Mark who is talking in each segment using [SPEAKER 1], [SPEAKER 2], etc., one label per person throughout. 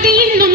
[SPEAKER 1] perdiendo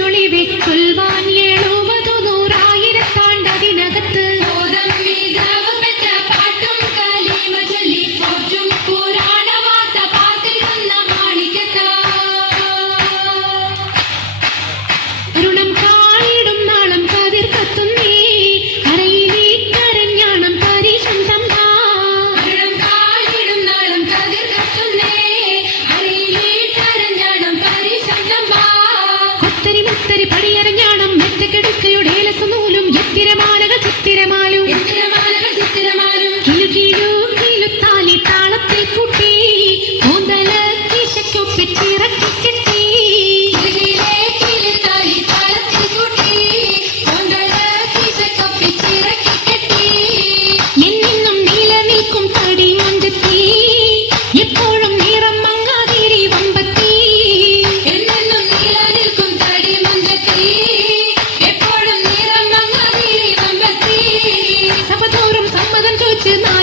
[SPEAKER 1] വെച്ചൊളിവേ ചൊൽവാൻ എഴുപതു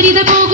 [SPEAKER 1] സഭതോറും സമ്മതം